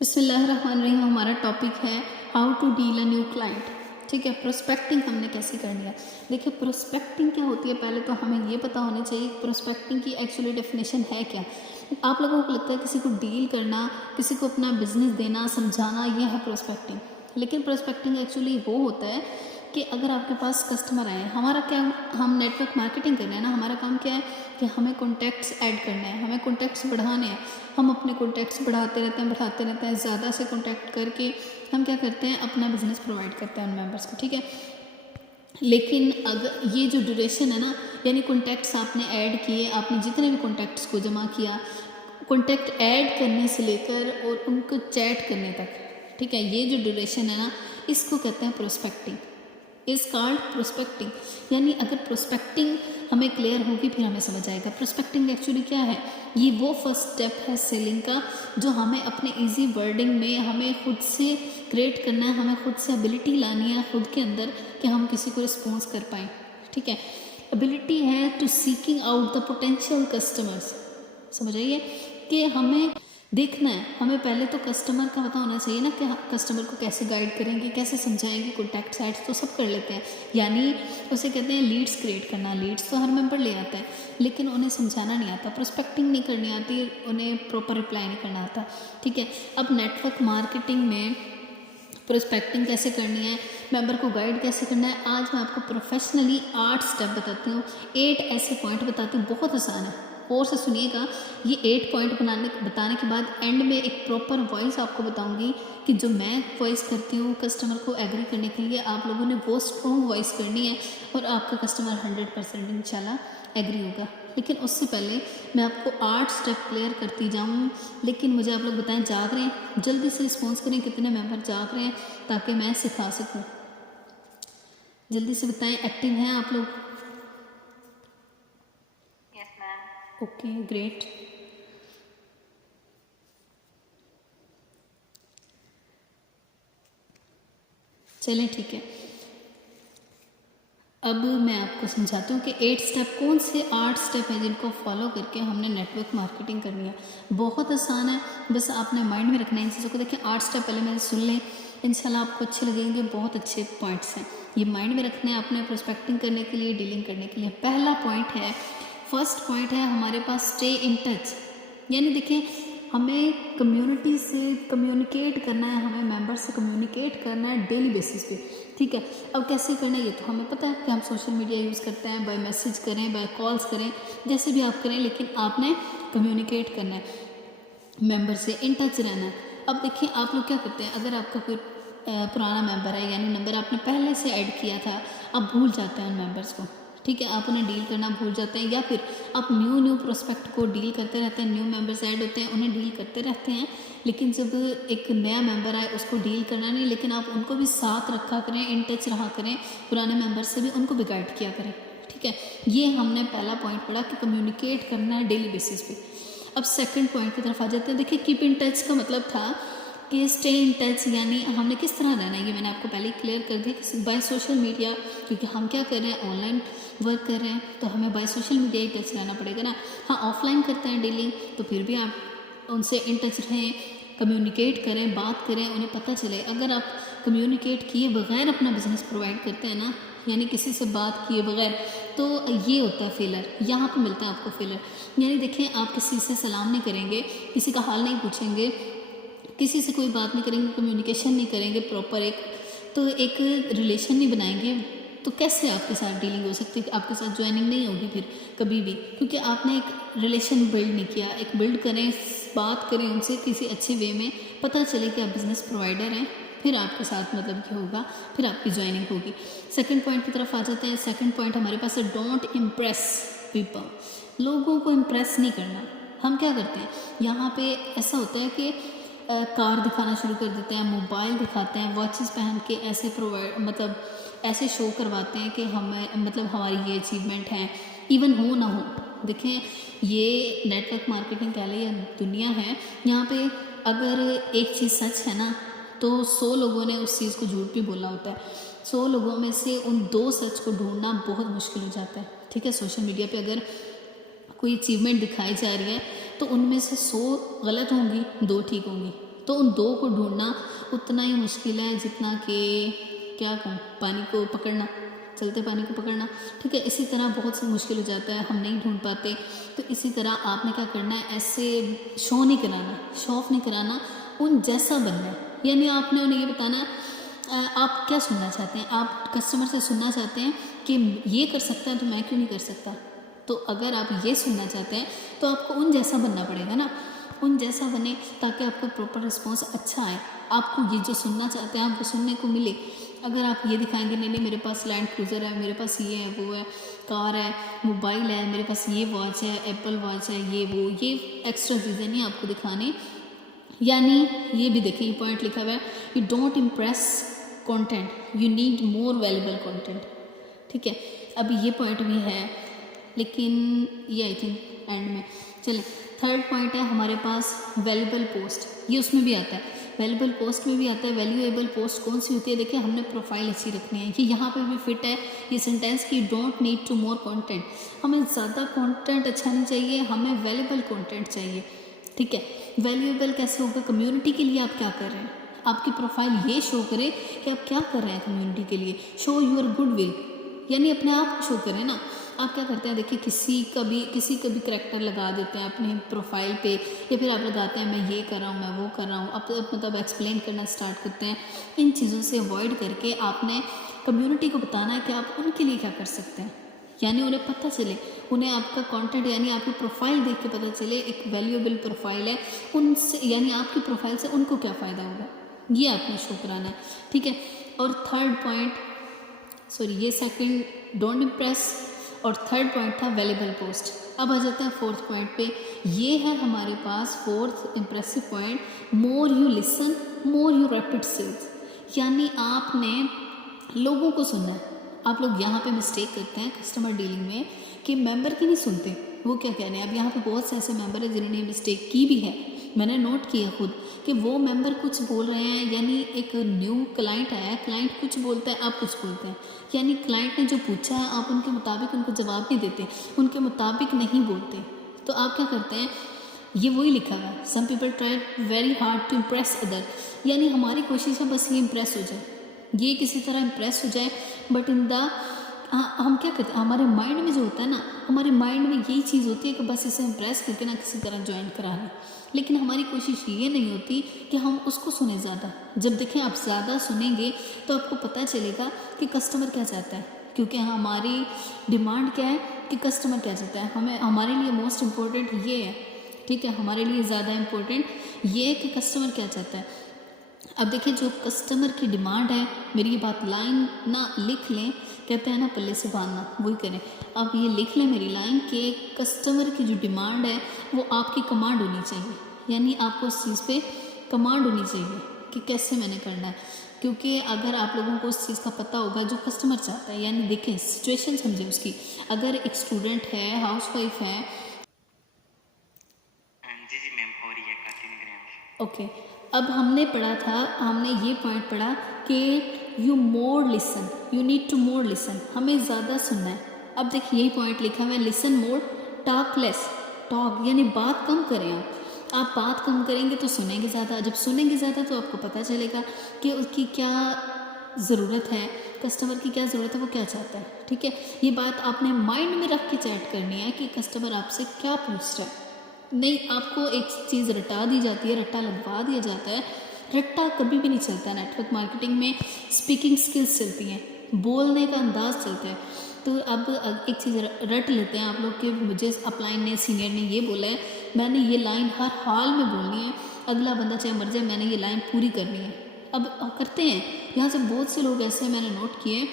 बिस्मिल्लाहिर्रहमानिर्रहीम। हमारा टॉपिक है how to deal a new client. ठीक है, प्रोस्पेक्टिंग हमने कैसे करनी है। देखिए, प्रोस्पेक्टिंग क्या होती है, पहले तो हमें ये पता होना चाहिए कि प्रोस्पेक्टिंग की एक्चुअली डेफिनेशन है क्या। आप लोगों को लगता है किसी को डील करना, किसी को अपना बिजनेस देना, समझाना, ये है प्रोस्पेक्टिंग। लेकिन प्रोस्पेक्टिंग एक्चुअली वो होता है कि अगर आपके पास कस्टमर आए, हमारा क्या, हम नेटवर्क मार्केटिंग कर रहे हैं ना, हमारा काम क्या है कि हमें कॉन्टैक्ट्स ऐड करना है, हमें कॉन्टैक्ट्स बढ़ाने हैं। हम अपने कॉन्टैक्ट्स बढ़ाते रहते हैं, ज़्यादा से कॉन्टैक्ट करके हम क्या करते हैं, अपना बिजनेस प्रोवाइड करते हैं उन मेंबर्स को। ठीक है, लेकिन अगर ये जो ड्यूरेशन है ना, यानी कॉन्टैक्ट्स आपने ऐड किए, आपने जितने भी कॉन्टैक्ट्स को जमा किया, कॉन्टैक्ट ऐड करने से लेकर और उनको चैट करने तक, ठीक है, ये जो ड्यूरेशन है ना, इसको कहते हैं प्रोस्पेक्टिंग। Is called prospecting. यानी अगर प्रोस्पेक्टिंग हमें क्लियर होगी फिर हमें समझ आएगा प्रोस्पेक्टिंग एक्चुअली क्या है। ये वो फर्स्ट स्टेप है सेलिंग का, जो हमें अपने इजी वर्डिंग में हमें खुद से क्रिएट करना है, हमें खुद से एबिलिटी लानी है खुद के अंदर कि हम किसी को रिस्पॉन्स कर पाएँ। ठीक है, एबिलिटी है to seeking out the potential customers. समझ आइए कि हमें देखना है, हमें पहले तो कस्टमर का पता होना चाहिए ना कि कस्टमर को कैसे गाइड करेंगे, कैसे समझाएंगे। कॉन्टैक्ट साइट्स तो सब कर लेते हैं, यानी उसे कहते हैं लीड्स क्रिएट करना। लीड्स तो हर मेंबर ले आता है, लेकिन उन्हें समझाना नहीं आता, प्रोस्पेक्टिंग नहीं करनी आती, उन्हें प्रॉपर रिप्लाई नहीं करना आता। ठीक है, अब नेटवर्क मार्केटिंग में प्रोस्पेक्टिंग कैसे करनी है, मेंबर को गाइड कैसे करना है, आज मैं आपको प्रोफेशनली 8 स्टेप बताती हूँ, 8 ऐसे पॉइंट बताती हूँ, बहुत आसान है। और से सुनिएगा, ये 8 पॉइंट बताने के बाद एंड में एक प्रॉपर वॉइस आपको बताऊंगी कि जो मैं वॉइस करती हूँ कस्टमर को एग्री करने के लिए, आप लोगों ने वो स्ट्रॉन्ग वॉइस करनी है और आपका कस्टमर 100% इंशाल्लाह एग्री होगा। लेकिन उससे पहले मैं आपको 8 स्टेप क्लियर करती जाऊँ, लेकिन मुझे आप लोग बताएं, जाग रहे हैं? जल्दी से रिस्पॉन्स करें, कितने मेंबर जाग रहे हैं ताकि मैं सिखा सकूँ। जल्दी से बताएं, एक्टिव हैं आप लोग? Yes ma'am. Okay, great. चलें, ठीक है, अब मैं आपको समझाती हूँ कि 8 स्टेप कौन से 8 स्टेप हैं जिनको फॉलो करके हमने नेटवर्क मार्केटिंग करनी है। बहुत आसान है, बस आपने माइंड में रखना है इन चीज़ों को। देखिए, 8 स्टेप पहले मैंने सुन लें, इंशाल्लाह आपको अच्छे लगेंगे, बहुत अच्छे पॉइंट्स हैं, ये माइंड में रखना है आपने प्रोस्पेक्टिंग करने के लिए, डीलिंग करने के लिए। पहला पॉइंट है, फर्स्ट पॉइंट है हमारे पास स्टे इन टच। यानी देखिए, हमें कम्युनिटी से कम्युनिकेट करना है, हमें मेंबर से कम्युनिकेट करना है डेली बेसिस पे। ठीक है, अब कैसे करना है ये तो हमें पता है कि हम सोशल मीडिया यूज़ करते हैं, बाय मैसेज करें, बाय कॉल्स करें, जैसे भी आप करें, लेकिन आपने कम्युनिकेट करना है, मेंबर से इन टच रहना है। अब देखिए, आप लोग क्या करते हैं, अगर आपका कोई पुराना मेंबर है, यानी नंबर आपने पहले से ऐड किया था, आप भूल जाते हैं उन मेंबर्स को। ठीक है, आप उन्हें डील करना भूल जाते हैं, या फिर आप न्यू प्रोस्पेक्ट को डील करते रहते हैं, न्यू मेंबर्स ऐड होते हैं, उन्हें डील करते रहते हैं, लेकिन जब एक नया मेंबर आए उसको डील करना नहीं, लेकिन आप उनको भी साथ रखा करें, इन टच रहा करें, पुराने मेंबर से भी उनको भी गाइड किया करें। ठीक है, ये हमने पहला पॉइंट पढ़ा कि कम्युनिकेट करना है डेली बेसिस पे। अब सेकंड पॉइंट की तरफ आ जाते हैं। देखिए, कीप इन टच का मतलब था कि स्टे इन टच, यानी हमने किस तरह रहना है, ये मैंने आपको पहले ही क्लियर कर दिया कि बाय सोशल मीडिया, क्योंकि हम क्या कर रहे हैं, ऑनलाइन वर्क कर रहे हैं, तो हमें by social media he touch रहना पड़ेगा ना। हाँ, ऑफलाइन करते हैं डेली, तो फिर भी आप उनसे इन टच रहें, कम्युनिकेट करें, बात करें, उन्हें पता चले। अगर आप कम्युनिकेट किए बगैर अपना बिजनेस प्रोवाइड करते हैं ना, यानी किसी से बात किए बगैर, तो ये होता है फेलर, यहाँ पे मिलता है आपको फेलर। यानी देखिए, आप किसी से सलाम नहीं करेंगे, किसी का हाल नहीं पूछेंगे, किसी से कोई बात नहीं करेंगे, कम्युनिकेशन नहीं करेंगे प्रॉपर, एक रिलेशन नहीं बनाएंगे, तो कैसे आपके साथ डीलिंग हो सकती है, आपके साथ ज्वाइनिंग नहीं होगी फिर कभी भी, क्योंकि आपने एक रिलेशन बिल्ड नहीं किया। एक बिल्ड करें, बात करें उनसे किसी अच्छे वे में, पता चले कि आप बिज़नेस प्रोवाइडर हैं, फिर आपके साथ मतलब क्या होगा, फिर आपकी ज्वाइनिंग होगी। सेकंड पॉइंट की तरफ आ जाते हैं। सेकंड पॉइंट हमारे पास है, डोंट इम्प्रेस पीपल। लोगों को इम्प्रेस नहीं करना। हम क्या करते हैं, यहाँ पे ऐसा होता है कि कार दिखाना शुरू कर देते हैं, मोबाइल दिखाते हैं, वॉचेस पहन के ऐसे प्रोवाइड, मतलब ऐसे शो करवाते हैं कि हमें, मतलब हमारी ये अचीवमेंट है, इवन हो ना हो। देखें, ये नेटवर्क मार्केटिंग कह लें या दुनिया है, यहाँ पे अगर एक चीज़ सच है ना, तो 100 लोगों ने उस चीज़ को झूठ भी बोला होता है। 100 लोगों में से उन 2 सच को ढूंढना बहुत मुश्किल हो जाता है। ठीक है, सोशल मीडिया पे अगर कोई अचीवमेंट दिखाई जा रही है, तो उनमें से 100 गलत होंगी, 2 ठीक होंगी। तो उन दो को ढूंढना उतना ही मुश्किल है जितना कि क्या कहूँ, पानी को पकड़ना, चलते पानी को पकड़ना। ठीक है, इसी तरह बहुत सी मुश्किल हो जाता है, हम नहीं ढूंढ पाते। तो इसी तरह आपने क्या करना है, ऐसे शो नहीं कराना, शो ऑफ नहीं कराना, उन जैसा बनना है। यानी आपने उन्हें ये बताना है आप क्या सुनना चाहते हैं। आप कस्टमर से सुनना चाहते हैं कि ये कर सकता है तो मैं क्यों नहीं कर सकता। तो अगर आप ये सुनना चाहते हैं तो आपको उन जैसा बनना पड़ेगा ना, उन जैसा बने ताकि आपको प्रॉपर रिस्पॉन्स अच्छा आए, आपको ये जो सुनना चाहते हैं आपको सुनने को मिले। अगर आप ये दिखाएंगे नहीं मेरे पास लैंड क्रूज़र है, मेरे पास ये है, वो है, कार है, मोबाइल है, मेरे पास ये वॉच है, एप्पल वॉच है, ये वो, ये एक्स्ट्रा चीज़ें नहीं आपको दिखाने। यानी ये भी देखिए पॉइंट लिखा हुआ है, you don't impress content, you need more valuable content. ठीक है, अभी ये पॉइंट भी है, लेकिन ये आई थिंक एंड में। चलिए, थर्ड पॉइंट है हमारे पास वैल्यूबल पोस्ट, ये उसमें भी आता है, वैल्यूबल पोस्ट में भी आता है। वैल्यूएबल पोस्ट कौन सी होती है, देखिए हमने प्रोफाइल अच्छी रखनी है, ये यहाँ पे भी फिट है ये सेंटेंस की, don't need to more content, हमें ज़्यादा कंटेंट अच्छा नहीं चाहिए, हमें वैल्यूएबल कंटेंट चाहिए। ठीक है, वैल्यूएबल कैसे होगा, कम्युनिटी के लिए आप क्या कर रहे हैं, आपकी प्रोफाइल ये शो करे कि आप क्या कर रहे हैं कम्युनिटी के लिए, शो यूर गुडविल, यानी अपने आप को शो करें ना। आप क्या करते हैं, देखिए किसी का भी करैक्टर लगा देते हैं अपने प्रोफाइल पे, या फिर आप लगाते हैं मैं ये कर रहा हूँ, मैं वो कर रहा हूँ, आप मतलब एक्सप्लेन करना स्टार्ट करते हैं। इन चीज़ों से अवॉइड करके आपने कम्युनिटी को बताना है कि आप उनके लिए क्या कर सकते हैं, यानी उन्हें पता चले, उन्हें आपका कंटेंट यानी आपकी प्रोफाइल देख के पता चले एक वैल्यूएबल प्रोफाइल है, उनसे यानी आपकी प्रोफाइल से उनको क्या फ़ायदा होगा, ये आपने शो कराना है। ठीक है, और थर्ड पॉइंट, सॉरी ये सेकंड डोंट इम्प्रेस, और थर्ड पॉइंट था वैल्यूएबल पोस्ट। अब आ जाते हैं फोर्थ पॉइंट पे, ये है हमारे पास fourth impressive point, more you listen more you rapid sales, यानी आपने लोगों को सुनना है। आप लोग यहाँ पे मिस्टेक करते हैं कस्टमर डीलिंग में कि मेंबर की नहीं सुनते, वो क्या कह रहे हैं। अब यहाँ पे बहुत से ऐसे मेंबर हैं जिन्होंने मिस्टेक की भी है, मैंने नोट किया खुद कि वो मेंबर कुछ बोल रहे हैं, यानी एक न्यू क्लाइंट आया है, क्लाइंट कुछ बोलता है आप कुछ बोलते हैं, यानी क्लाइंट ने जो पूछा है आप उनके मुताबिक उनको जवाब नहीं देते, उनके मुताबिक नहीं बोलते। तो आप क्या करते हैं, ये वही लिखा हुआ है, some people try very hard to impress other, यानी हमारी कोशिश है बस ये इम्प्रेस हो जाए, ये किसी तरह इम्प्रेस हो जाए, बट इन द हम क्या करते हैं, हमारे माइंड में जो होता है ना, हमारे माइंड में यही चीज़ होती है कि बस इसे इम्प्रेस करके ना किसी तरह ज्वाइन कराना, लेकिन हमारी कोशिश ये नहीं होती कि हम उसको सुने ज़्यादा। जब देखें आप ज़्यादा सुनेंगे तो आपको पता चलेगा कि कस्टमर क्या चाहता है, क्योंकि हमारी डिमांड क्या है कि कस्टमर क्या चाहता है, हमें हमारे लिए मोस्ट इम्पोर्टेंट ये है। ठीक है, हमारे लिए ज़्यादा इम्पोर्टेंट ये है कि कस्टमर क्या चाहता है। अब देखिए जो कस्टमर की डिमांड है, मेरी ये बात लाइन ना लिख लें, कहते हैं ना पल्ले से बांधना, वही करें। आप ये लिख लें मेरी लाइन कि कस्टमर की जो डिमांड है वो आपकी कमांड होनी चाहिए, यानी आपको उस चीज़ पे कमांड होनी चाहिए कि कैसे मैंने करना है। क्योंकि अगर आप लोगों को उस चीज़ का पता होगा जो कस्टमर चाहता है, यानी देखें सिचुएशन समझे उसकी, अगर एक स्टूडेंट है, हाउसवाइफ है, जी मैम हो रही है, कंटिन्यू करें। ओके, अब हमने पढ़ा था, हमने ये पॉइंट पढ़ा कि you more listen, you need to more listen, हमें ज़्यादा सुनना है। अब देखिए यही पॉइंट लिखा हुआ है, listen more talk less, talk यानी बात कम करें। आप बात कम करेंगे तो सुनेंगे ज़्यादा, जब सुनेंगे ज़्यादा तो आपको पता चलेगा कि उसकी क्या ज़रूरत है, कस्टमर की क्या ज़रूरत है, वो क्या चाहता है। ठीक है, ये बात आपने माइंड में रख के चैट करनी है कि कस्टमर आपसे क्या पूछ रहा है। नहीं, आपको एक चीज़ रटा दी जाती है, रट्टा लगवा दिया जाता है, रट्टा कभी भी नहीं चलता। नेटवर्क मार्केटिंग में स्पीकिंग स्किल्स चलती हैं, बोलने का अंदाज़ चलता है। तो अब एक चीज़ रट लेते हैं आप लोग कि मुझे अपलाइन ने, सीनियर ने ये बोला है, मैंने ये लाइन हर हाल में बोलनी है, अगला बंदा चाहे मर जाए, मैंने ये लाइन पूरी करनी है। अब करते हैं यहाँ से बहुत से लोग ऐसे मैंने नोट किए,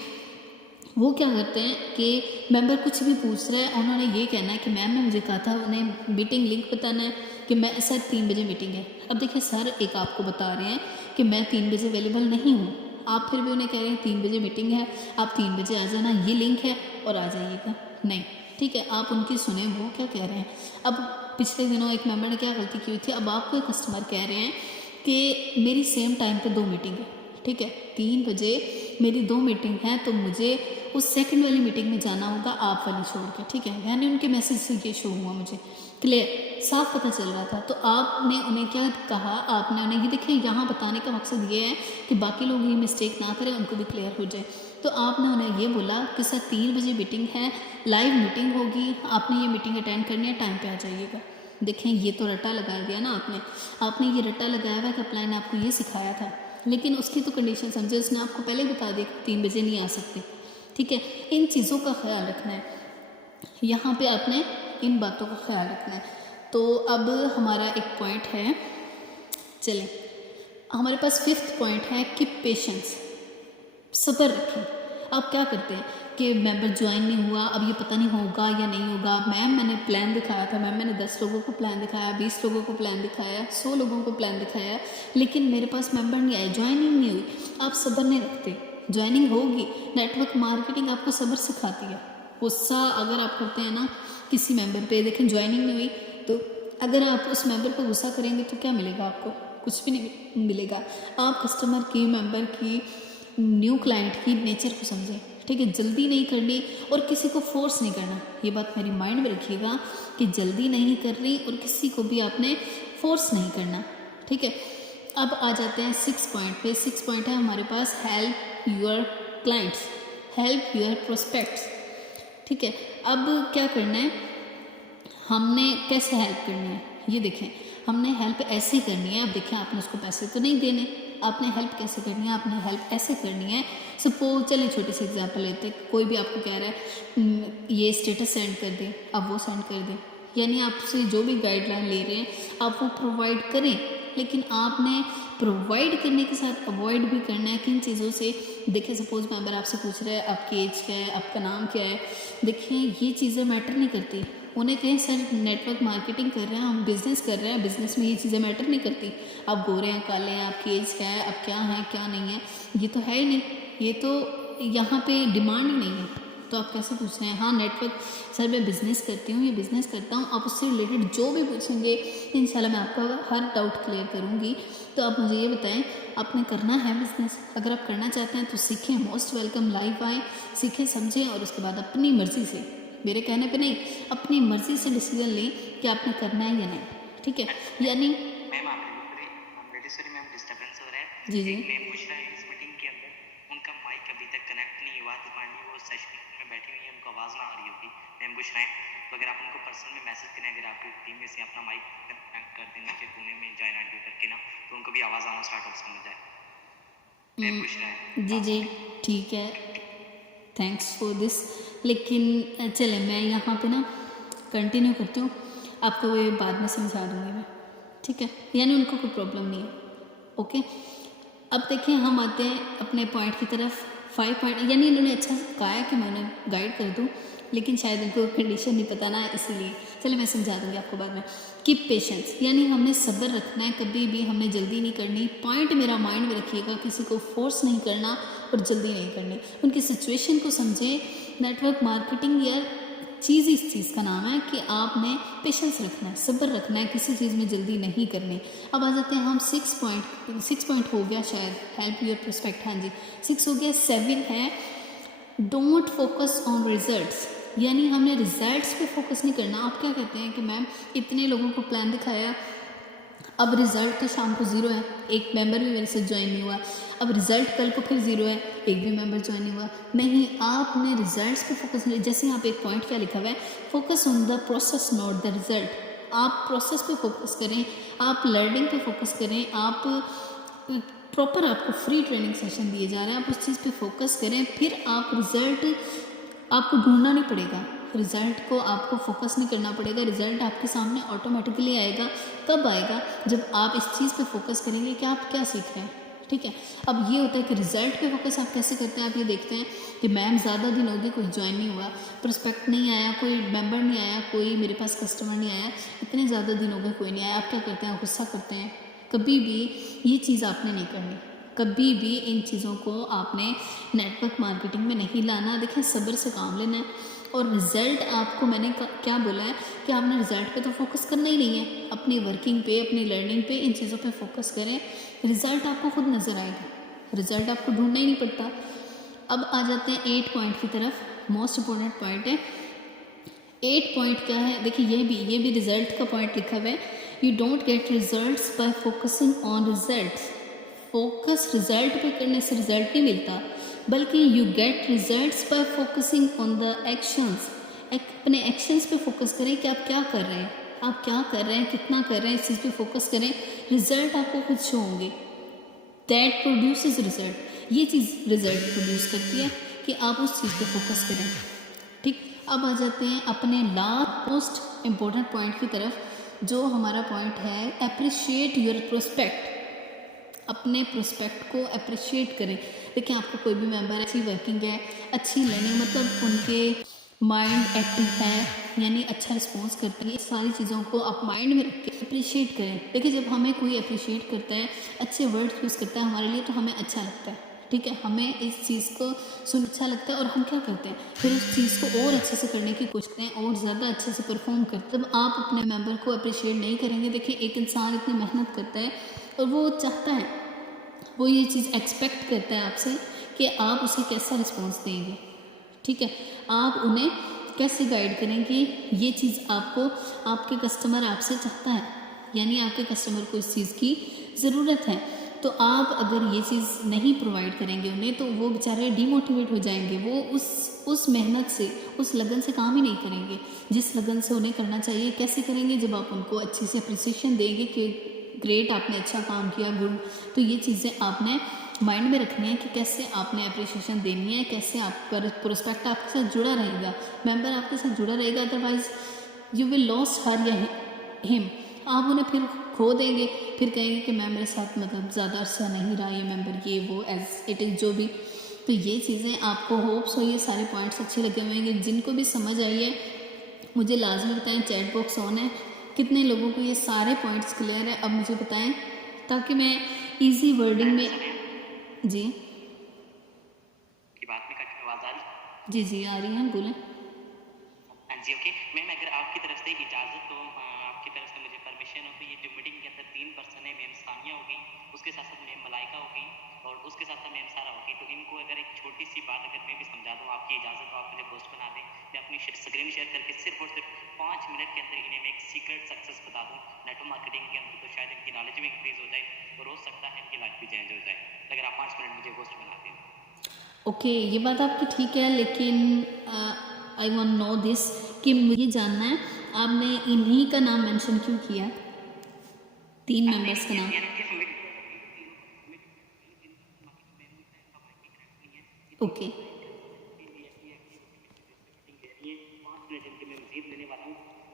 वो क्या करते हैं कि मेंबर कुछ भी पूछ रहा है, उन्होंने ये कहना है कि मैम ने मुझे कहा था उन्हें मीटिंग लिंक बताना है कि मैं सर 3 बजे मीटिंग है। अब देखिए सर एक आपको बता रहे हैं कि मैं 3 बजे अवेलेबल नहीं हूँ, आप फिर भी उन्हें कह रहे हैं 3 बजे मीटिंग है, आप 3 बजे आ जाना, ये लिंक है और आ जाइएगा। नहीं, ठीक है, आप उनकी सुने वो क्या कह रहे हैं। अब पिछले दिनों एक मेंबर ने क्या गलती की हुई थी, अब आपको एक कस्टमर कह रहे हैं कि मेरी सेम टाइम पे 2 मीटिंग है, ठीक है, 3 बजे मेरी 2 मीटिंग हैं तो मुझे उस सेकंड वाली मीटिंग में जाना होगा आप वाली छोड़ के, ठीक है। यानी उनके मैसेज से ये शो हुआ मुझे, क्लियर, साफ पता चल रहा था। तो आपने उन्हें क्या कहा, आपने उन्हें ये देखिए यहाँ बताने का मकसद ये है कि बाकी लोग ये मिस्टेक ना करें, उनको भी क्लियर हो जाए। तो आपने उन्हें ये बोला कि सर 3 बजे मीटिंग है, लाइव मीटिंग होगी, आपने ये मीटिंग अटेंड करनी है, टाइम पे आ जाइएगा। देखें ये तो रट्टा लगा दिया ना आपने ये रट्टा लगाया हुआ कि अपलाइन ने आपको ये सिखाया था, लेकिन उसकी तो कंडीशन समझे, उसने आपको पहले बता दिया कि 3 बजे नहीं आ सकते, ठीक है। इन चीज़ों का ख्याल रखना है, यहाँ पे आपने इन बातों का ख्याल रखना है। तो अब हमारा एक पॉइंट है, चलें हमारे पास 5th पॉइंट है कि पेशेंस, सब्र रखें। आप क्या करते हैं कि मेंबर ज्वाइन नहीं हुआ, अब ये पता नहीं होगा या नहीं होगा, मैम मैंने प्लान दिखाया था, मैम मैंने 10 लोगों को प्लान दिखाया, 20 लोगों को प्लान दिखाया, 100 लोगों को प्लान दिखाया, लेकिन मेरे पास मेंबर नहीं आए, ज्वाइनिंग नहीं हुई। आप सब्र नहीं रखते, ज्वाइनिंग होगी। नेटवर्क मार्केटिंग आपको सब्र सिखाती है। गुस्सा अगर आप करते हैं ना किसी मेंबर पे, देखें ज्वाइनिंग नहीं हुई, तो अगर आप उस मेंबर को गुस्सा करेंगे तो क्या मिलेगा आपको, कुछ भी नहीं मिलेगा। आप कस्टमर की, मेंबर की, न्यू क्लाइंट की नेचर को समझें, ठीक है। जल्दी नहीं करनी और किसी को फोर्स नहीं करना, ये बात मेरी माइंड में रखिएगा कि जल्दी नहीं करनी और किसी को भी आपने फोर्स नहीं करना, ठीक है। अब आ जाते हैं 6 पॉइंट पे। 6 पॉइंट है हमारे पास, help your clients, help your prospects, ठीक है। अब क्या करना है, हमने कैसे हेल्प करनी है ये देखें। हमने हेल्प ऐसे करनी है, अब देखें आपने उसको पैसे तो नहीं देने, आपने हेल्प कैसे करनी है, आपने हेल्प ऐसे करनी है। सपोज चलिए छोटी सी एग्जांपल लेते हैं, कोई भी आपको कह रहा है ये स्टेटस सेंड कर दें, आप वो सेंड कर दें, यानी आपसे जो भी गाइडलाइन ले रहे हैं आप वो प्रोवाइड करें, लेकिन आपने प्रोवाइड करने के साथ अवॉइड भी करना है किन चीज़ों से। देखिए सपोज मेंबर आपसे पूछ रहा है आपकी एज क्या है, आपका नाम क्या है, देखिए ये चीज़ें मैटर नहीं करती। उन्हें कहें सर नेटवर्क मार्केटिंग कर रहे हैं, हम बिज़नेस कर रहे हैं, बिज़नेस में ये चीज़ें मैटर नहीं करती, आप गोरे हैं काले हैं, आपकी एज क्या है, आप क्या हैं क्या नहीं है, ये तो है ही नहीं, ये तो यहाँ पे डिमांड ही नहीं है। तो आप कैसे पूछ रहे हैं, हाँ नेटवर्क सर मैं बिज़नेस करती हूँ, ये बिज़नेस करता हूँ, आप उससे रिलेटेड जो भी पूछेंगे इंशाल्लाह मैं आपका हर डाउट क्लियर करूँगी। तो आप मुझे ये बताएं, आपने करना है बिज़नेस, अगर आप करना चाहते हैं तो सीखें, मोस्ट वेलकम, लाइव आएँ, सीखें समझें और उसके बाद अपनी मर्ज़ी से, मेरे कहने पे नहीं, अपनी मर्ज़ी से डिसीजन लें कि आपने करना है या नहीं, ठीक है। यानी मैम आप रेडी सॉरी मैम डिस्टर्बेंस हो रहा है। जी जी मैम पूछ रहा है इस मीटिंग के अंदर उनका माइक अभी तक कनेक्ट नहीं हुआ, तो मान ली वो सेशन में बैठी हुई है, उनको आवाज़ ना आ रही होगी, मैम पूछ रहे हैं, तो अगर आप उनको पर्सनल में मैसेज करें, अगर आपकी टीम में से अपना माइक कनेक्ट कर दें नीचे कोने में जॉइन आइडियो करके ना, तो उनको भी आवाज़ आना स्टार्ट हो समझ जाए। मैम पूछ रहे हैं जी जी ठीक है, थैंक्स फॉर दिस। लेकिन चले मैं यहाँ पे ना कंटिन्यू करती हूँ, आपको ये बाद में समझा दूँगी मैं, ठीक है, यानी उनको कोई प्रॉब्लम नहीं है, ओके। अब देखिए हम आते हैं अपने पॉइंट की तरफ। 5 पॉइंट, यानी इन्होंने अच्छा कहा है कि मैं उन्हें गाइड कर दूँ, लेकिन शायद इनको कंडीशन नहीं पता ना, इसीलिए चलिए मैं समझा दूँगी आपको बाद में। कीप पेशेंस, यानी हमने सब्र रखना है, कभी भी हमने जल्दी नहीं करनी। पॉइंट मेरा माइंड में रखिएगा, किसी को फोर्स नहीं करना और जल्दी नहीं करनी, उनकी सिचुएशन को समझें। नेटवर्क मार्केटिंग यार चीज़ इस चीज़ का नाम है कि आपने पेशेंस रखना है, सब्र रखना है, किसी चीज़ में जल्दी नहीं करनी। अब आ जाते हैं हम 6 पॉइंट हो गया शायद, हेल्प योर प्रोस्पेक्ट, हाँ जी 6 हो गया। 7 है डोंट फोकस ऑन रिजल्ट्स, यानी हमने रिजल्ट्स पे फोकस नहीं करना। आप क्या कहते हैं कि मैम इतने लोगों को प्लान दिखाया, अब रिज़ल्ट तो शाम को 0 है, एक मेंबर भी मेरे से ज्वाइन नहीं हुआ, अब रिज़ल्ट कल को फिर 0 है, एक भी मेंबर ज्वाइन नहीं हुआ। नहीं, आपने रिजल्ट्स पे फोकस नहीं, जैसे यहाँ पे एक पॉइंट क्या लिखा हुआ है, focus on the process not the result. आप प्रोसेस पे फोकस करें, आप लर्निंग पे फोकस करें, आप प्रॉपर आपको फ्री ट्रेनिंग सेशन दिए जा रहे हैं, आप उस चीज़ पे फोकस करें, फिर आप रिज़ल्ट आपको ढूंढना नहीं पड़ेगा, रिज़ल्ट को आपको फोकस नहीं करना पड़ेगा, रिज़ल्ट आपके सामने ऑटोमेटिकली आएगा। कब आएगा? जब आप इस चीज़ पे फोकस करेंगे कि आप क्या सीख रहे हैं, ठीक है। अब ये होता है कि रिज़ल्ट पे फोकस आप कैसे करते हैं। आप ये देखते हैं कि मैम ज़्यादा दिन हो गए कोई ज्वाइन नहीं हुआ, प्रोस्पेक्ट नहीं आया, कोई मेंबर नहीं आया, कोई मेरे पास कस्टमर नहीं आया, इतने ज़्यादा दिन हो गए कोई नहीं आया। आप क्या करते हैं? गुस्सा करते हैं। कभी भी ये चीज़ आपने नहीं करनी, कभी भी इन चीज़ों को आपने नेटवर्क मार्केटिंग में नहीं लाना। देखें, सब्र से काम लेना है। और रिज़ल्ट आपको मैंने क्या बोला है कि आपने रिज़ल्ट पे तो फोकस करना ही नहीं है, अपनी वर्किंग पे, अपनी लर्निंग पे, इन चीज़ों पे फोकस करें। रिज़ल्ट आपको खुद नज़र आएगा, रिज़ल्ट आपको ढूंढना ही नहीं पड़ता। अब आ जाते हैं 8 पॉइंट की तरफ। मोस्ट इम्पोर्टेंट पॉइंट है 8 पॉइंट क्या है, देखिए ये भी रिजल्ट का पॉइंट लिखा हुआ है। You don't get results bye focusing on results. Focus result पे करने से रिजल्ट नहीं मिलता, बल्कि you get results bye focusing on the actions. अपने एक्शंस पे फोकस करें कि आप क्या कर रहे हैं, आप क्या कर रहे हैं, कितना कर रहे हैं, इस चीज़ पे फोकस करें, रिजल्ट आपको खुद शो होंगे। दैट प्रोड्यूसेस रिजल्ट, ये चीज़ रिजल्ट प्रोड्यूस करती है कि आप उस चीज़ पे फोकस करें। ठीक, अब आ जाते हैं अपने लास्ट मोस्ट इम्पोर्टेंट पॉइंट की तरफ, जो हमारा पॉइंट है अप्रिशिएट योर प्रोस्पेक्ट। अपने प्रोस्पेक्ट को अप्रिशिएट करें। देखिए आपका कोई भी मेंबर अच्छी वर्किंग है, अच्छी लर्निंग, मतलब उनके माइंड एक्टिव है, यानी अच्छा रिस्पॉन्स करती है, सारी चीज़ों को आप माइंड में रख के अप्रिशिएट करें। देखिए जब हमें कोई अप्रिशिएट करता है, अच्छे वर्ड यूज़ करता है हमारे लिए, तो हमें अच्छा लगता है। ठीक है, हमें इस चीज़ को सुन अच्छा लगता है और हम क्या करते हैं, फिर उस चीज़ को और अच्छे से करने की कोशिश करते हैं और ज़्यादा अच्छे से परफॉर्म करते हैं। जब आप अपने मेंबर को अप्रिशिएट नहीं करेंगे, देखिए एक इंसान इतनी मेहनत करता है और वो चाहता है, वो ये चीज़ एक्सपेक्ट करता है आपसे कि आप उसे कैसा रिस्पॉन्स देंगे। ठीक है, आप उन्हें कैसे गाइड करेंगे, ये चीज़ आपको आपके कस्टमर आपसे चाहता है, यानी आपके कस्टमर को इस चीज़ की ज़रूरत है। तो आप अगर ये चीज़ नहीं प्रोवाइड करेंगे उन्हें, तो वो बेचारे डीमोटिवेट हो जाएंगे, वो उस मेहनत से, उस लगन से काम ही नहीं करेंगे जिस लगन से उन्हें करना चाहिए। कैसे करेंगे, जब आप उनको अच्छी से अप्रिसिएशन देंगे कि ग्रेट, आपने अच्छा काम किया, गुड। तो ये चीज़ें आपने माइंड में रखनी है कि कैसे आपने अप्रिसिएशन देनी है, कैसे आपका प्रोस्पेक्ट आपके साथ जुड़ा रहेगा, मेंबर आपके साथ जुड़ा रहेगा। अदरवाइज यू विल लॉस हर या हिम, आप उन्हें फिर खो देंगे, फिर कहेंगे कि मैम मेरे साथ मतलब ज़्यादा अच्छा नहीं रहा ये मेंबर, ये वो एज इट इज़ जो भी। तो ये चीज़ें आपको होप्स हो ये सारे पॉइंट्स अच्छे लगे होंगे। जिनको भी समझ आई है मुझे लाजमी बताएं, चैट बॉक्स ऑन है, कितने लोगों को ये सारे पॉइंट्स क्लियर है, अब मुझे बताएं ताकि मैं इजी वर्डिंग में। जी की बात में कट आवाज़ आ रही? जी आ रही है, बोलें। हाँ जी, ओके मैम, अगर आपकी तरफ से इजाज़त हो, आपकी तरफ से मुझे परमिशन हो, तो ये जो मीटिंग के अंदर 3 पर्सन है, मैम सानिया होगी, उसके साथ साथ मैम मलाइका होगी और उसके साथ साथ मैम सारा होगी। तो इनको अगर एक छोटी सी बात अगर मैं भी समझा दूँ, आपकी इजाज़त हो, आप मुझे पोस्ट बना दें, मैं अपनी स्क्रीन शेयर करके सिर्फ और सिर्फ 5 मिनट के अंदर इन्हें मैं एक सीक्रेट सक्सेस बता दूँ नेटवर्क मार्केटिंग के अंदर, तो शायद इनकी नॉलेज भी इंक्रीज हो जाए और हो सकता है इनकी लाइफ भी चेंज हो जाए। अगर आप 5 मिनट मुझे पोस्ट बना दें। ओके, ये बात आपकी ठीक है, लेकिन आई वांट नो दिस, कि मुझे जानना है आपने इन्हीं का नाम मेंशन क्यों किया, 3 मेंबर्स का नाम। ओके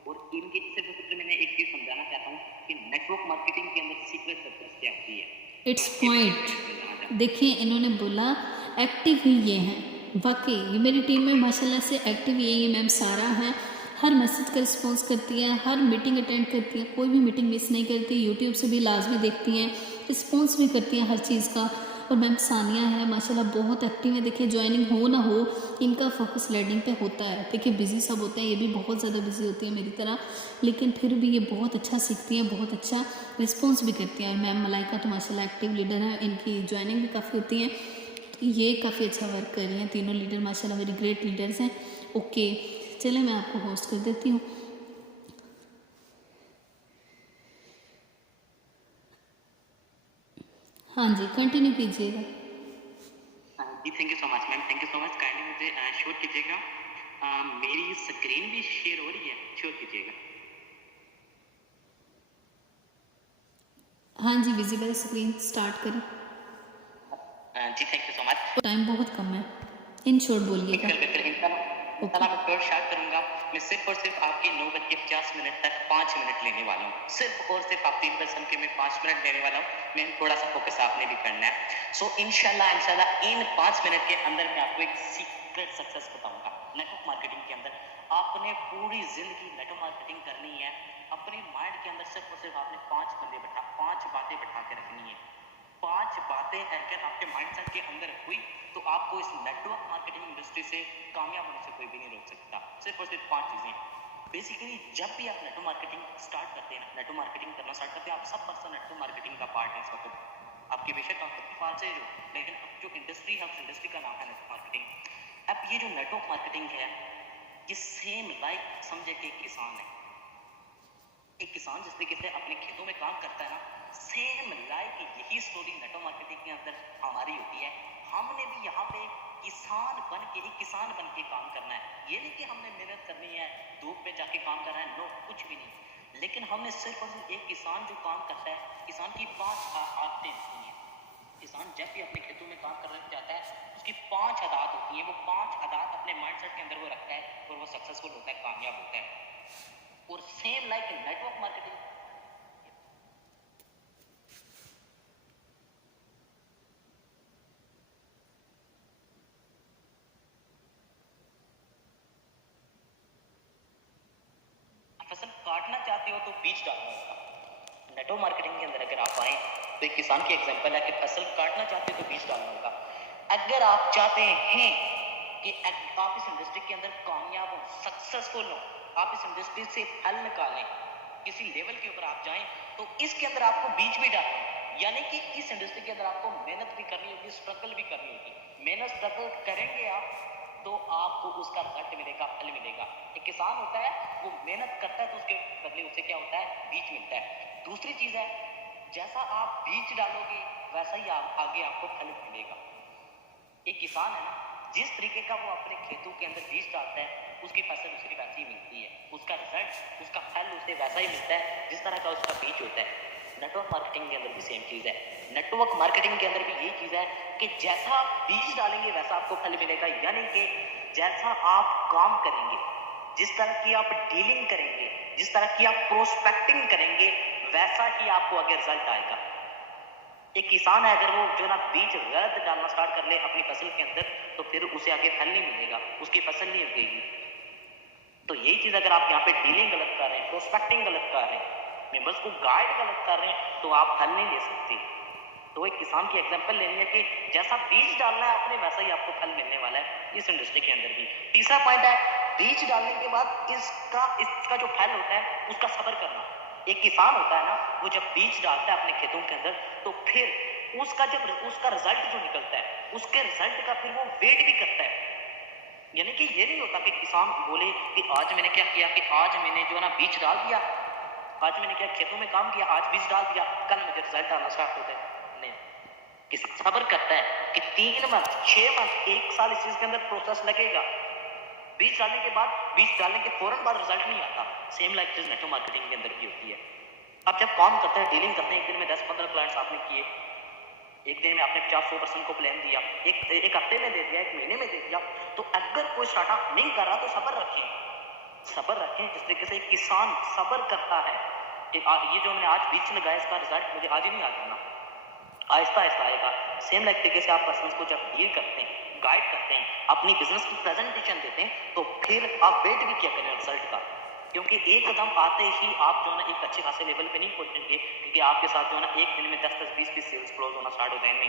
और इनके सिर्फ मैंने एक चीज समझाना चाहता हूँ कि नेटवर्क मार्केटिंग के अंदर सीक्रेट सक्सेस क्या होती है। इट्स पॉइंट, देखिए इन्होंने बोला एक्टिव ही ये हैं, वाकई ये मेरी टीम में माशाल्लाह से एक्टिव ये मैम सारा है, हर मैसेज का रिस्पॉन्स करती है, हर मीटिंग अटेंड करती है, कोई भी मीटिंग मिस नहीं करती, यूट्यूब से भी लाजमी देखती हैं, रिस्पॉन्स भी करती हैं हर चीज़ का। और मैम सानिया है माशाल्लाह बहुत एक्टिव है। देखिए ज्वाइनिंग हो ना हो इनका फोकस लर्निंग पे होता है। देखिए बिज़ी सब होते हैं, ये भी बहुत ज़्यादा बिज़ी होती है मेरी तरह, लेकिन फिर भी ये बहुत अच्छा सीखती हैं, बहुत अच्छा रिस्पॉन्स भी करती हैं। और मैम मलाइका तो माशाल्लाह एक्टिव लीडर है, इनकी ज्वाइनिंग भी काफ़ी होती है, तो ये काफ़ी अच्छा वर्क कर रही हैं। तीनों लीडर माशाल्लाह वेरी ग्रेट लीडर्स हैं। ओके चलें मैं आपको होस्ट कर देती हूँ। हाँ जी कंटिन्यू कीजिएगा। जी thank you so much ma'am, thank you so much. Kindly मुझे शोर कीजिएगा, मेरी स्क्रीन भी शेयर हो रही है, शोर कीजिएगा। हाँ जी विजिबल स्क्रीन स्टार्ट करें। जी thank you so much. Time बहुत कम है, इन शॉर्ट बोलिएगा। मैं शोर स्टार्ट करूंगा। मैं सिर्फ और सिर्फ आपके 9:50 तक 5 मिनट लेने वाला हूँ, सिर्फ और सिर्फ आप 3 पर्सन के मैं 5 मिनट लेने वाला हूँ। मैं थोड़ा सा फोकस आपने भी करना है। सो इंशाल्लाह इन 5 मिनट के अंदर मैं आपको एक सीक्रेट सक्सेस बताऊंगा नेटवर्क मार्केटिंग के अंदर। आपने पूरी जिंदगी नेटवर्क मार्केटिंग करनी है, अपने माइंड के अंदर सिर्फ और सिर्फ आपने 5 बातें बैठा के रखनी है। 5 बातें अगर आपके माइंडसेट के अंदर हुई तो आपको इस नेटवर्क मार्केटिंग इंडस्ट्री से कामयाब होने से कोई भी नहीं रोक सकता। सिर्फ और सिर्फ 5 चीजें। बेसिकली जब भी आप नेटवर्क मार्केटिंग स्टार्ट करते हैं, नेटवर्क मार्केटिंग करना स्टार्ट करते हैं, आप सब पर्सन नेटवर्क मार्केटिंग का पार्ट है इस वक्त। आपकी बेशक आप अपनी पास से जो, लेकिन अब जो इंडस्ट्री है उस इंडस्ट्री का नाम है नेटवर्क मार्केटिंग। अब ये जो नेटवर्क मार्केटिंग है ये सेम लाइक समझे कि एक किसान है, एक किसान जिस तरीके से अपने खेतों में काम करता है ना, सेम लाइक यही स्टोरी नेटवर्क मार्केटिंग के अंदर हमारी होती है। हमने भी यहाँ पे किसान बन के, एक किसान बन के काम करना है। ये नहीं कि हमने मेहनत करनी है, धूप पे जाके काम करना है, नो, कुछ भी नहीं। लेकिन हमने सिर्फ और सिर्फ एक किसान जो काम करता है, किसान की 5 आदतें होती हैं। किसान जब भी अपने खेतों में काम करने जाता है उसकी 5 आदत होती है, वो 5 आदत अपने माइंडसेट के अंदर वो रखता है और वो सक्सेसफुल होता है, कामयाब होता है। और सेम लाइक नेटवर्क मार्केटिंग, फसल काटना चाहते हो तो बीज डालना होगा। नेटवर्क मार्केटिंग के अंदर अगर आप आए तो एक किसान की एग्जांपल है कि फसल काटना चाहते हो तो बीज डालना होगा। अगर आप चाहते हैं कि आप इस इंडस्ट्री के अंदर कामयाब हो, सक्सेसफुल हो, आप इस इंडस्ट्री से फल निकालें, किसी लेवल के ऊपर आप जाएं, तो इसके अंदर आपको बीज भी डालना है। यानी कि इस इंडस्ट्री के अंदर आपको मेहनत भी करनी होगी, स्ट्रगल भी करनी होगी। मेहनत स्ट्रगल करेंगे आप तो आपको उसका रिजल्ट मिलेगा, फल मिलेगा। एक किसान होता है वो मेहनत करता है तो उसके बदले उसे क्या होता है, बीज मिलता है। दूसरी चीज है, जैसा आप बीज डालोगे वैसा ही आगे आपको फल मिलेगा। एक किसान है ना, जिस तरीके का वो अपने खेतों के अंदर बीज डालता है उसकी फसल उसे वैसी ही मिलती है, उसका रिजल्ट, उसका फल उसे वैसा ही मिलता है जिस तरह का उसका बीज होता है। नेटवर्क मार्केटिंग के अंदर भी सेम चीज है। नेटवर्क मार्केटिंग के अंदर भी यही चीज है कि जैसा आप बीज डालेंगे वैसा आपको फल मिलेगा। यानी कि जैसा आप काम करेंगे, जिस तरह की आप डीलिंग करेंगे, जिस तरह की आप प्रोस्पेक्टिंग करेंगे, वैसा ही आपको आगे रिजल्ट आएगा। एक किसान है, अगर वो जो ना बीज गलत डालना स्टार्ट कर ले अपनी फसल के अंदर, तो फिर उसे आगे फल नहीं मिलेगा, उसकी फसल नहीं उगेगी। तो यही चीज अगर आप यहाँ पे डीलिंग गलत कर रहे हैं, प्रोस्पेक्टिंग गलत कर रहे हैं, मेंबर्स को गाइड गलत कर रहे हैं, तो आप फल नहीं ले सकते। तो एक किसान की एग्जांपल लेनी है कि जैसा बीज डालना है आपने वैसा ही आपको फल मिलने वाला है इस इंडस्ट्री के अंदर भी। तीसरा पॉइंट है, बीज डालने के बाद इसका जो फल होता है उसका सब्र करना। एक किसान होता है ना, वो जब बीज डालता है अपने खेतों के अंदर, तो फिर उसका रिजल्ट जो निकलता है, उसके रिजल्ट का फिर वो वेट भी करता है। यानी कि ये नहीं होता कि किसान बोले कि आज मैंने क्या किया, कि आज मैंने जो है ना बीज डाल दिया, आज मैंने क्या खेतों में काम किया, आज बीज डाल दिया, कल मुझे रिजल्ट आना स्टार्ट होता है। नहीं, किसान सब्र करता है कि 3 मंथ, 6 मंथ, 1 साल इस चीज के अंदर प्रोसेस लगेगा। बीज डालने के बाद, बीज डालने के फौरन बाद रिजल्ट नहीं आता। सेम लाइक चीज नेटवर्क मार्केटिंग के अंदर भी होती है। अब जब काम करते हैं, डीलिंग करते हैं, एक दिन में 10-15 क्लाइंट्स आपने किए, एक दिन में आपने 50-100% को प्लान दिया, एक हफ्ते में दे दिया, एक महीने में दे दिया, तो अगर कोई स्टार्टअप नहीं कर रहा तो सब्र रखें, सब्र रखें। जिस तरीके से एक किसान सब्र करता है कि ये जो मैंने आज बीज लगाया इसका रिजल्ट मुझे आज ही नहीं आ जाना, आहिस्ता आहिस्ता आएगा। सेम लाइक तरीके से आप पर्सन को जब डील करते हैं, गाइड करते हैं, अपनी बिजनेस की प्रेजेंटेशन देते हैं, तो फिर आप वेट भी क्या करें रिजल्ट का। क्योंकि एक कदम आते ही आप जो है ना एक अच्छे खासे लेवल पे नहीं पहुंचेंगे, क्योंकि आपके साथ जो है ना एक दिन में 10-10, 20-20 सेल्स क्लोज होना स्टार्ट हो जाएंगे।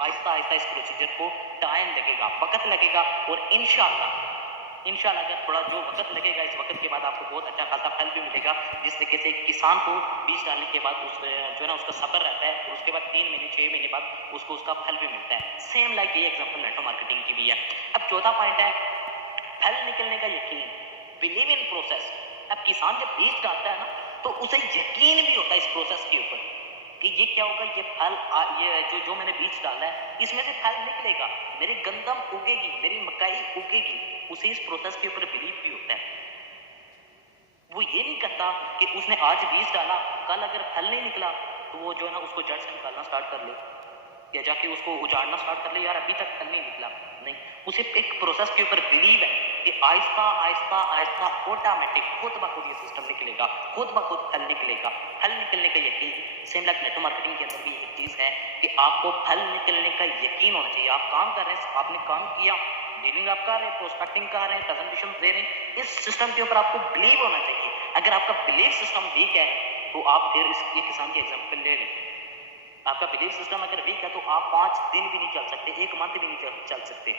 आहिस्ता आहिस्ता इस प्रोसीजर को टाइम लगेगा, वक्त लगेगा, और इंशाल्लाह अगर थोड़ा जो वक्त लगेगा, इस वक्त के बाद आपको बहुत अच्छा खासा फल भी मिलेगा। जिस तरीके से किसान को बीज डालने के बाद जो है ना उसका सब्र रहता है, और उसके बाद 3 महीने 6 महीने बाद उसको उसका फल भी मिलता है। सेम लाइक ये एग्जांपल नेटवर्क मार्केटिंग की भी है। अब चौथा पॉइंट है फल निकलने का यकीन, बिलीव इन प्रोसेस। अब किसान जब बीज डालता है ना, तो उसे यकीन भी होता है इस प्रोसेस के ऊपर कि ये क्या होगा, ये फल ये जो मैंने बीज डाला है इसमें से फल निकलेगा, मेरी गंदम उगेगी, मेरी मकई उगेगी। उसे इस प्रोसेस के ऊपर बिलीव भी होता है। वो ये नहीं करता कि उसने आज बीज डाला, कल अगर फल नहीं निकला तो वो जो है ना उसको जड़ से निकालना स्टार्ट कर ले, या जाके उसको उजाड़ना स्टार्ट कर ले, यार अभी तक फल नहीं निकला। नहीं, उसे एक प्रोसेस के ऊपर बिलीव है कि आहिस्ता आहिस्ता आहिस्ता ऑटोमेटिक खुद ब खुद ये सिस्टम निकलेगा, खुद ब खुद फल निकलेगा। फल निकलने का यकीन। सेम लाइक नेटवर्क मार्केटिंग के अंदर भी एक चीज है कि आपको फल निकलने का यकीन होना चाहिए। आप काम कर रहे हैं, आपने काम किया, डीलिंग आप कर रहे हैं, प्रोस्पेक्टिंग कर रहे हैं, प्रेजेंटेशन दे रहे हैं, इस सिस्टम के ऊपर आपको बिलीव होना चाहिए। अगर आपका बिलीव सिस्टम वीक है तो आप फिर ये किसान की एग्जांपल ले लें। आपका बिलीव सिस्टम अगर वीक है तो आप 5 दिन भी नहीं चल सकते, 1 मंथ भी नहीं चल सकते।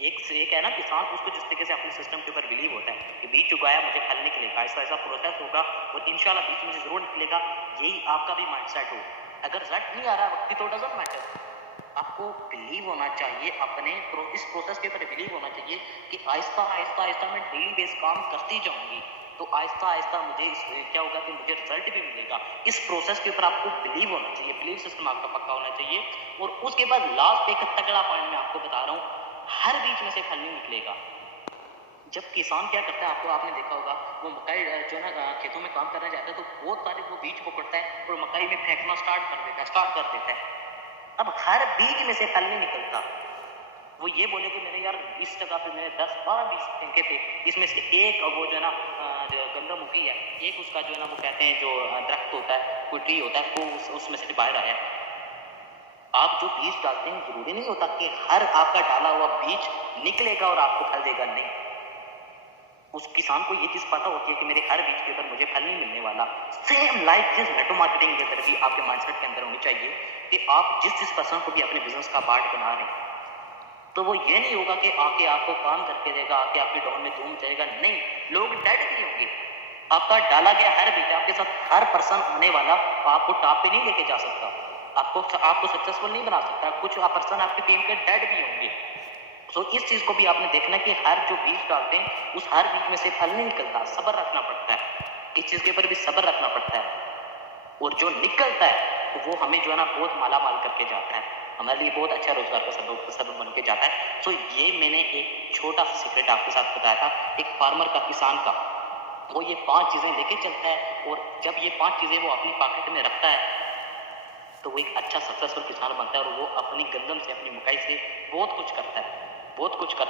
एक है ना किसान, उसको जिस तरीके से अपने सिस्टम के ऊपर बिलीव होता है कि बीज उगाया मुझे फल निकलेगा, ऐसा ऐसा प्रोसेस होगा और इंशाल्लाह बीज मुझे जरूर निकलेगा। यही आपका भी माइंडसेट हो अगर रिजल्ट नहीं आ रहा वक्त तो डजंट मैटर, आपको बिलीव होना चाहिए अपने इस प्रोसेस के ऊपर बिलीव होना चाहिए कि आहिस्ता आहिस्ता आहिस्ता मैं डेली बेस काम करती जाऊंगी तो आहिस्ता आहिस्ता मुझे क्या होगा कि मुझे रिजल्ट भी मिलेगा। इस प्रोसेस के ऊपर आपको बिलीव होना चाहिए, बिलीव सिस्टम आपका पक्का होना चाहिए। और उसके बाद लास्ट एक तगड़ा पॉइंट मैं आपको बता रहा हूँ, हर बीच में से फल नहीं निकलेगा। जब किसान क्या करता है, आपने देखा होगा, वो मकई जो है ना खेतों में काम करने जाता है तो बहुत सारे वो बीज पकड़ता है और मकई में फेंकना स्टार्ट कर देता है। अब हर बीज में से फल नहीं निकलता। वो ये बोले कि मैंने यार 20 जगह पे मैंने 10-12 बीज फेंके थे, इसमें से एक वो जो है ना जो गंगामुखी है, एक उसका जो है ना वो कहते हैं जो दरख्त होता है, कोई ट्री होता है, वो उसमें से बाहर आया। आप जो बीज डालते हैं जरूरी नहीं होता कि हर आपका डाला हुआ बीज निकलेगा और आपको फल देगा, नहीं। उस किसान को ये चीज पता होती है कि मेरे हर बीज के ऊपर मुझे फल नहीं मिलने वाला। Same like this network marketing के अंदर भी आपके माइंडसेट के अंदर होनी चाहिए कि आप जिस पर्सन को भी अपने बिजनेस का पार्ट बना रहे हैं तो वो ये नहीं होगा कि आके आपको काम करके देगा, आके आपके डाउन में धूम जाएगा, नहीं। लोग डेड नहीं होंगे, आपका डाला गया हर बीज आपके साथ हर पर्सन आने वाला आपको टॉप पे नहीं लेके जा सकता, आपको सक्सेसफुल नहीं बना सकता। कुछ पर्सन आपकी टीम के डेड भी होंगे। तो इस चीज को भी आपने देखना कि हर जो बीज डालते हैं उस हर बीज में से फल नहीं निकलता, सब्र रखना पड़ता है। इस चीज के ऊपर भी सब्र रखना पड़ता है और जो निकलता है तो वो हमें जो है ना बहुत माला माल करके जाता है, हमारे लिए बहुत अच्छा रोजगार का सबब बन के जाता है। तो ये मैंने एक छोटा सा सीक्रेट आपके साथ बताया था, एक फार्मर का, किसान का। वो ये 5 चीजें लेके चलता है और जब ये 5 चीजें वो अपनी पॉकेट में रखता है तो वो एक अच्छा सक्सेसफुल किसान बनता है और वो अपनी गंदम से, अपनी मकई से बहुत कुछ करता है,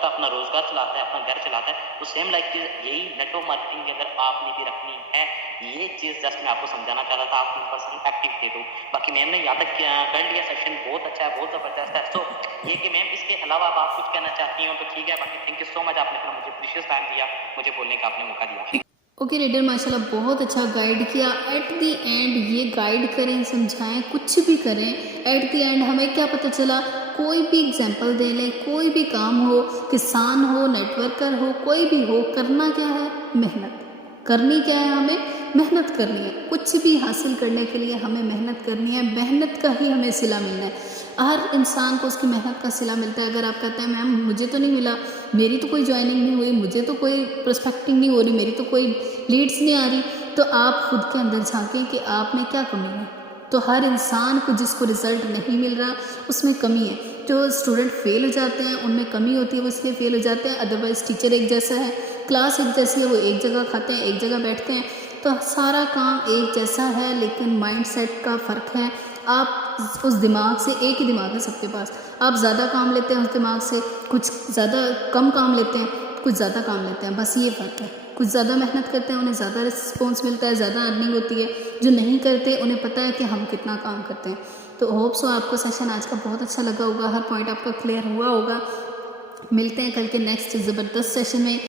अपना रोजगार चलाता है, अपना घर चलाता है। तो सेम लाइक यही नेटवर्क मार्केटिंग अगर आपने भी रखनी है, ये चीज जस्ट मैं आपको समझाना चाहता था। आप 1% एक्टिव थे तो बाकी मैम ने याद कर लिया, सेशन बहुत अच्छा है, बहुत जबरदस्त है। तो ये कि मैम इसके अलावा आप कुछ कहना चाहती हो तो ठीक है, बाकी थैंक यू सो मच, आपने अपना मुझे प्रीशियस टाइम दिया, मुझे बोलने का आपने मौका दिया। ओके रीडर, माशाल्लाह बहुत अच्छा गाइड किया। एट दी एंड ये गाइड करें, समझाएं, कुछ भी करें, एट दी एंड हमें क्या पता चला, कोई भी एग्जांपल दे लें, कोई भी काम हो, किसान हो, नेटवर्कर हो, कोई भी हो, करना क्या है, मेहनत करनी। क्या है, हमें मेहनत करनी है। कुछ भी हासिल करने के लिए हमें मेहनत करनी है, मेहनत का ही हमें सिला मिलना है। हर इंसान को उसकी मेहनत का सिला मिलता है। अगर आप कहते हैं मैम मुझे तो नहीं मिला, मेरी तो कोई ज्वाइनिंग नहीं हुई, मुझे तो कोई प्रोस्पेक्टिंग नहीं हो रही, मेरी तो कोई लीड्स नहीं आ रही, तो आप खुद के अंदर झांकें कि आप में क्या कमी है। तो हर इंसान को जिसको रिज़ल्ट नहीं मिल रहा उसमें कमी है। जो स्टूडेंट फेल हो जाते हैं उनमें कमी होती है, वो इसलिए फेल हो जाते हैं। अदरवाइज़ टीचर एक जैसा है, क्लास एक जैसी है, वो एक जगह खाते हैं, एक जगह बैठते हैं, तो सारा काम एक जैसा है, लेकिन माइंडसेट का फ़र्क है। आप उस दिमाग से, एक ही दिमाग है सबके पास, आप ज़्यादा काम लेते हैं उस दिमाग से, कुछ ज़्यादा कम काम लेते हैं, कुछ ज़्यादा काम लेते हैं, बस ये फ़र्क है। कुछ ज़्यादा मेहनत करते हैं उन्हें ज़्यादा रिस्पॉन्स मिलता है, ज़्यादा अर्निंग होती है। जो नहीं करते उन्हें पता है कि हम कितना काम करते हैं। तो होप सो आपको सेशन आज का बहुत अच्छा लगा होगा, हर पॉइंट आपका क्लियर हुआ होगा। मिलते हैं कल के नेक्स्ट ज़बरदस्त सेशन में।